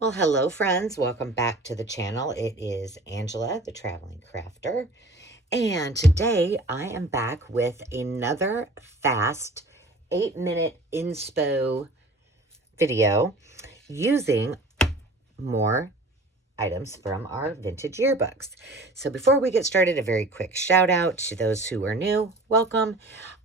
Well, hello friends. Welcome back to the channel. It is Angela, the Traveling Crafter. And today I am back with another fast 8-minute inspo video using more items from our vintage yearbooks. So before we get started, a very quick shout out to those who are new. Welcome.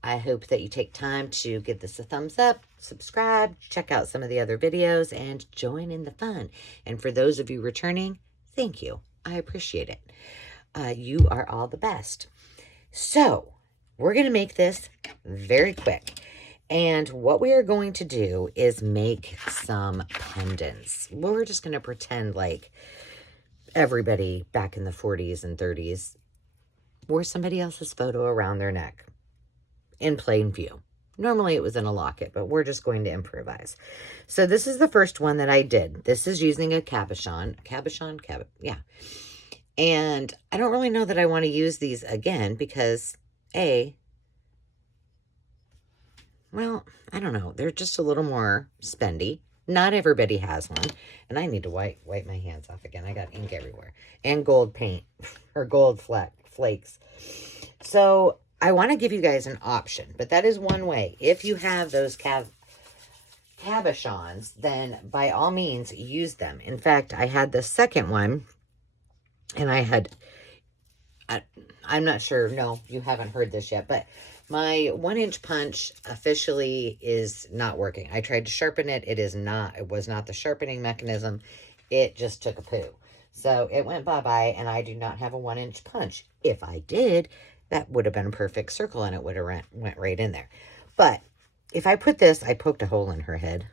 I hope that you take time to give this a thumbs up, subscribe, check out some of the other videos, and join in the fun. And for those of you returning, thank you. I appreciate it. You are all the best. So we're going to make this very quick. And what we are going to do is make some pendants. Well, we're just going to pretend like everybody back in the 40s and 30s wore somebody else's photo around their neck in plain view. Normally it was in a locket, but we're just going to improvise. So this is the first one that I did. This is using a cabochon. Yeah. And I don't really know that I want to use these again because well, I don't know. They're just a little more spendy. Not everybody has one. And I need to wipe my hands off again. I got ink everywhere. And gold paint. Or gold flakes. So I want to give you guys an option. But that is one way. If you have those cabochons, then by all means use them. In fact, I had the second one. And I'm not sure. No, you haven't heard this yet. But my 1-inch punch officially is not working. I tried to sharpen it. It was not the sharpening mechanism. It just took a poo. So it went bye-bye, and I do not have a 1-inch punch. If I did, that would have been a perfect circle, and it would have went right in there. But if I put this, I poked a hole in her head.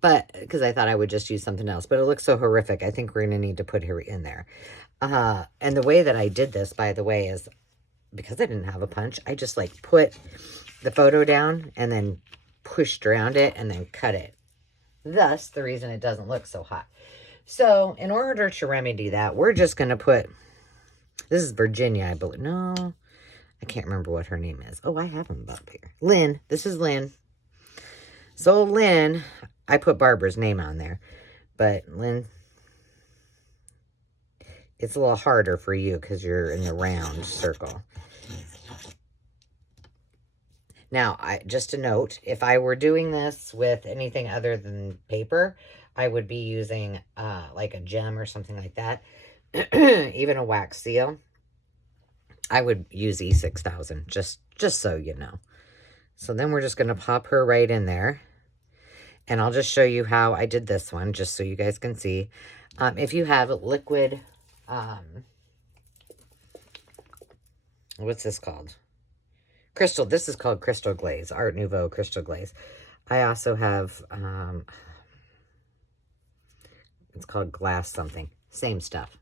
But because I thought I would just use something else. But it looks so horrific. I think we're going to need to put her in there. And the way that I did this, by the way, is because I didn't have a punch, I just like put the photo down and then pushed around it and then cut it. Thus, the reason it doesn't look so hot. So, in order to remedy that, we're just going to put, this is Virginia, I believe. No, I can't remember what her name is. Oh, I have them up here. Lynn. This is Lynn. So, Lynn, I put Barbara's name on there. But, Lynn, it's a little harder for you because you're in the round circle. Now, just a note, if I were doing this with anything other than paper, I would be using like a gem or something like that. Even a wax seal. I would use E6000, just so you know. So then we're just going to pop her right in there. And I'll just show you how I did this one, just so you guys can see. If you have liquid, what's this called? Crystal. This is called Crystal Glaze, Art Nouveau Crystal Glaze. I also have, it's called glass something. Same stuff.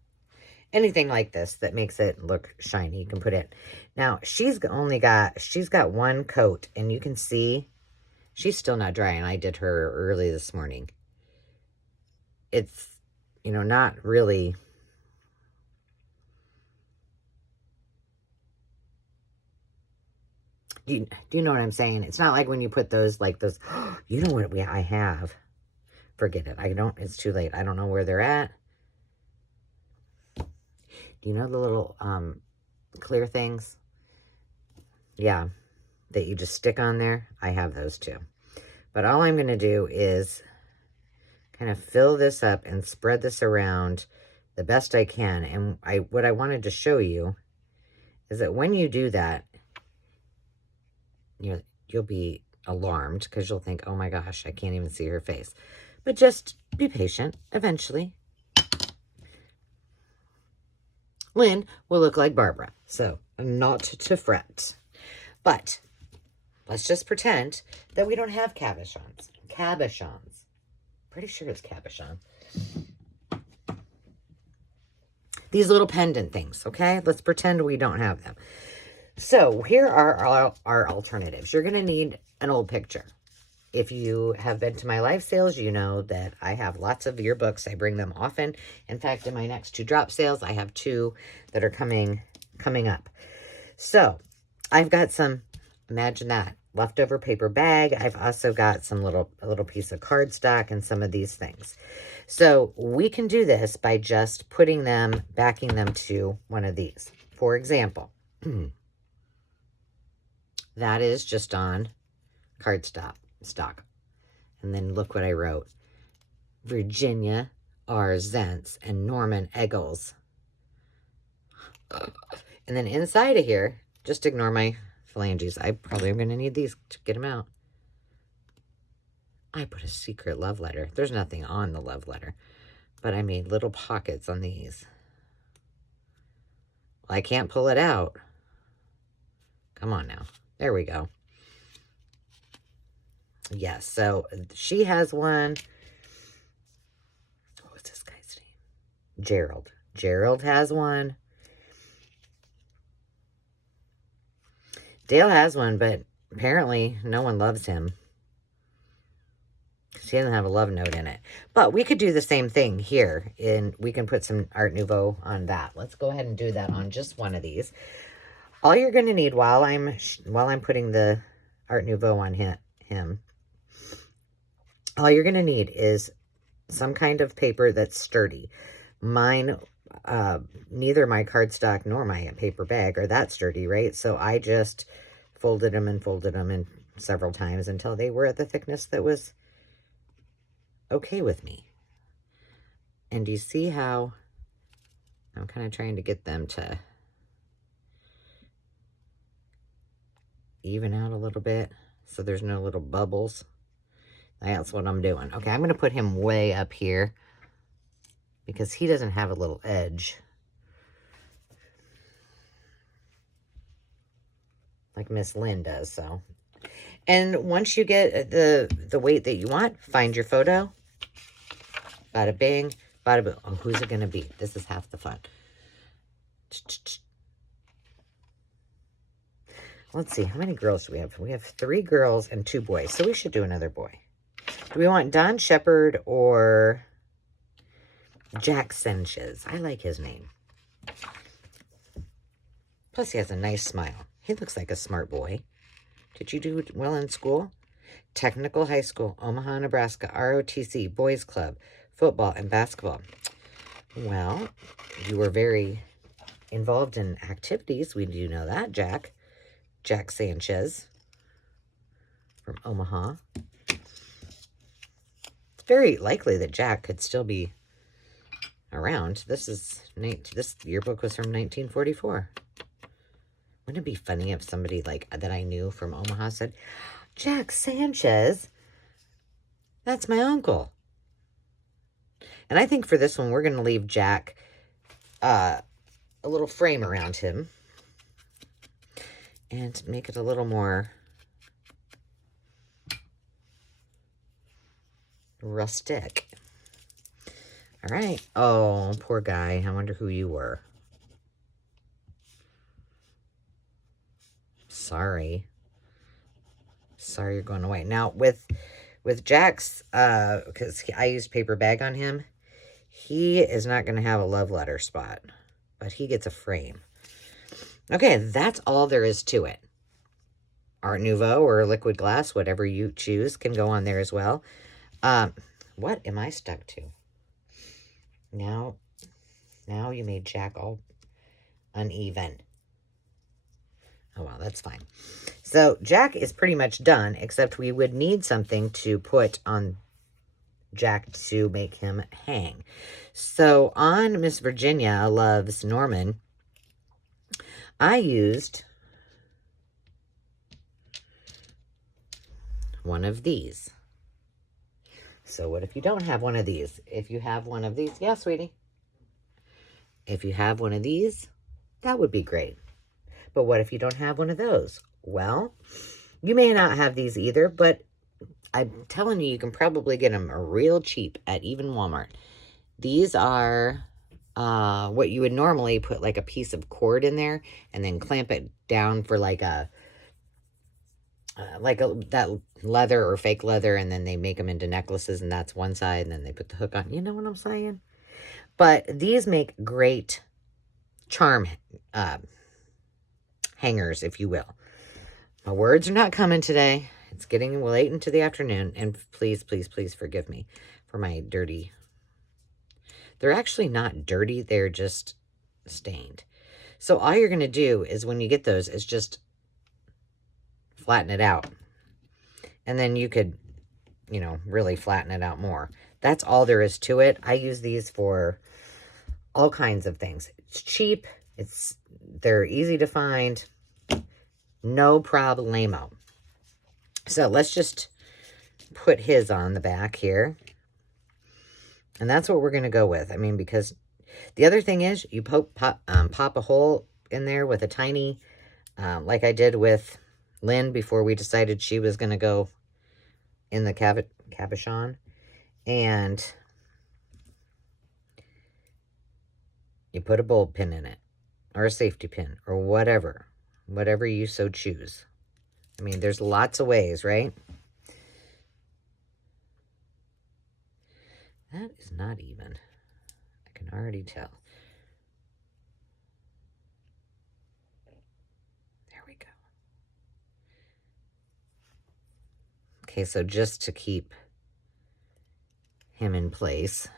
Anything like this that makes it look shiny, you can put it. Now, she's got one coat, and you can see she's still not dry, and I did her early this morning. It's, not really... Do you know what I'm saying? It's not like when you put those, like those, you know what I have. Forget it. It's too late. I don't know where they're at. Do you know the little clear things? Yeah, that you just stick on there. I have those too. But all I'm going to do is kind of fill this up and spread this around the best I can. And what I wanted to show you is that when you do that, you'll be alarmed because you'll think, oh my gosh, I can't even see her face. But just be patient. Eventually, Lynn will look like Barbara. So, not to fret. But let's just pretend that we don't have cabochons. Cabochons. Pretty sure it's cabochon. These little pendant things, okay? Let's pretend we don't have them. So here are our alternatives. You're going to need an old picture. If you have been to my live sales, you know that I have lots of yearbooks. I bring them often. In fact, in my next 2 drop sales, I have 2 that are coming up. So I've got some, imagine that, leftover paper bag. I've also got a little piece of cardstock and some of these things. So we can do this by just backing them to one of these. For example, that is just on cardstock. And then look what I wrote. Virginia R. Zentz and Norman Eggles. And then inside of here, just ignore my phalanges. I probably am going to need these to get them out. I put a secret love letter. There's nothing on the love letter, but I made little pockets on these. Well, I can't pull it out. Come on now. There we go. Yes, so she has one. What's this guy's name? Gerald. Gerald has one. Dale has one, but apparently no one loves him. He doesn't have a love note in it. But we could do the same thing here. We can put some Art Nouveau on that. Let's go ahead and do that on just one of these. All you're going to need while I'm putting the Art Nouveau on him, all you're going to need is some kind of paper that's sturdy. Mine, neither my cardstock nor my paper bag are that sturdy, right? So I just folded them in several times until they were at the thickness that was okay with me. And do you see how I'm kind of trying to get them to even out a little bit so there's no little bubbles? That's what I'm doing. Okay, I'm going to put him way up here because he doesn't have a little edge like Miss Lynn does. So, and once you get the weight that you want, find your photo. Bada bing, bada boom. Oh, who's it going to be? This is half the fun. Let's see, how many girls do we have? We have 3 girls and 2 boys, so we should do another boy. Do we want Don Shepard or Jack Sanchez? I like his name. Plus, he has a nice smile. He looks like a smart boy. Did you do well in school? Technical High School, Omaha, Nebraska, ROTC, Boys Club, football, and basketball. Well, you were very involved in activities. We do know that, Jack. Jack Sanchez from Omaha. It's very likely that Jack could still be around. This yearbook was from 1944. Wouldn't it be funny if somebody like that I knew from Omaha said, Jack Sanchez, that's my uncle. And I think for this one, we're going to leave Jack a little frame around him and make it a little more rustic. All right. Oh, poor guy. I wonder who you were. Sorry you're going away. Now, with Jack's, because I used paper bag on him, he is not going to have a love letter spot, but he gets a frame. Okay, that's all there is to it. Art Nouveau or liquid glass, whatever you choose, can go on there as well. What am I stuck to? Now you made Jack all uneven. Oh, well, that's fine. So Jack is pretty much done, except we would need something to put on Jack to make him hang. So on Miss Virginia Loves Norman, I used one of these. So what if you don't have one of these? If you have one of these, yeah, sweetie. If you have one of these, that would be great. But what if you don't have one of those? Well, you may not have these either, but I'm telling you, you can probably get them real cheap at even Walmart. These are what you would normally put like a piece of cord in there and then clamp it down for like that leather or fake leather, and then they make them into necklaces, and that's one side, and then they put the hook on. You know what I'm saying? But these make great charm hangers, if you will. My words are not coming today. It's getting late into the afternoon. And please, please, please forgive me for my dirty. They're actually not dirty. They're just stained. So all you're going to do is when you get those is just flatten it out. And then you could, you know, really flatten it out more. That's all there is to it. I use these for all kinds of things. It's cheap. They're easy to find. No problemo. So let's just put his on the back here. And that's what we're going to go with. I mean, because the other thing is you pop a hole in there with a tiny, like I did with Lynn before we decided she was going to go in the cabochon. And you put a bulb pin in it, or a safety pin, or whatever you so choose. I mean, there's lots of ways, right? That is not even. I can already tell. There we go. Okay, so just to keep him in place,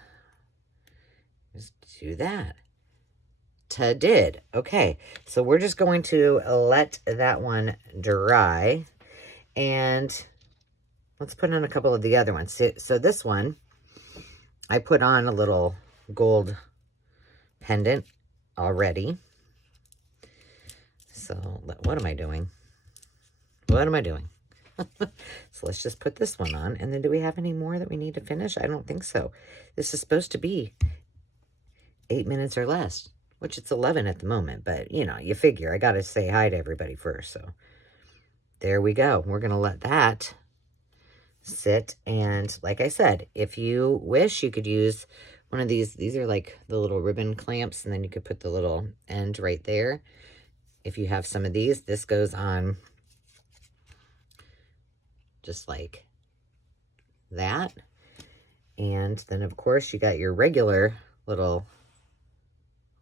just do that. Did. Okay, so we're just going to let that one dry, and let's put on a couple of the other ones. So this one, I put on a little gold pendant already. So what am I doing? What am I doing? So let's just put this one on, and then do we have any more that we need to finish? I don't think so. This is supposed to be 8 minutes or less. Which it's 11 at the moment, but, you know, you figure I got to say hi to everybody first. So there we go. We're going to let that sit. And like I said, if you wish, you could use one of these. These are like the little ribbon clamps, and then you could put the little end right there. If you have some of these, this goes on just like that. And then, of course, you got your regular little...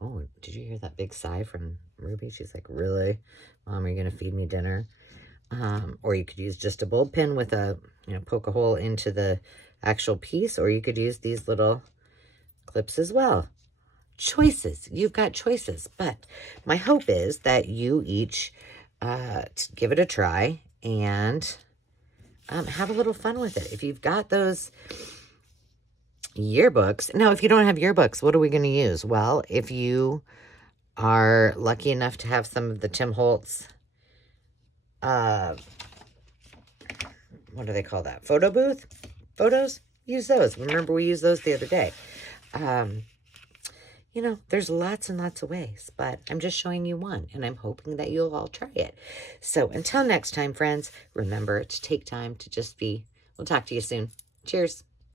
Oh, did you hear that big sigh from Ruby? She's like, really? Mom, are you going to feed me dinner? Or you could use just a bulb pin with a, you know, poke a hole into the actual piece. Or you could use these little clips as well. Choices. You've got choices. But my hope is that you each give it a try and have a little fun with it. If you've got those... yearbooks. Now, if you don't have yearbooks, what are we going to use? Well, if you are lucky enough to have some of the Tim Holtz, what do they call that? Photo booth? Photos? Use those. Remember, we used those the other day. You know, there's lots and lots of ways, but I'm just showing you one, and I'm hoping that you'll all try it. So until next time, friends, remember to take time to just be. We'll talk to you soon. Cheers.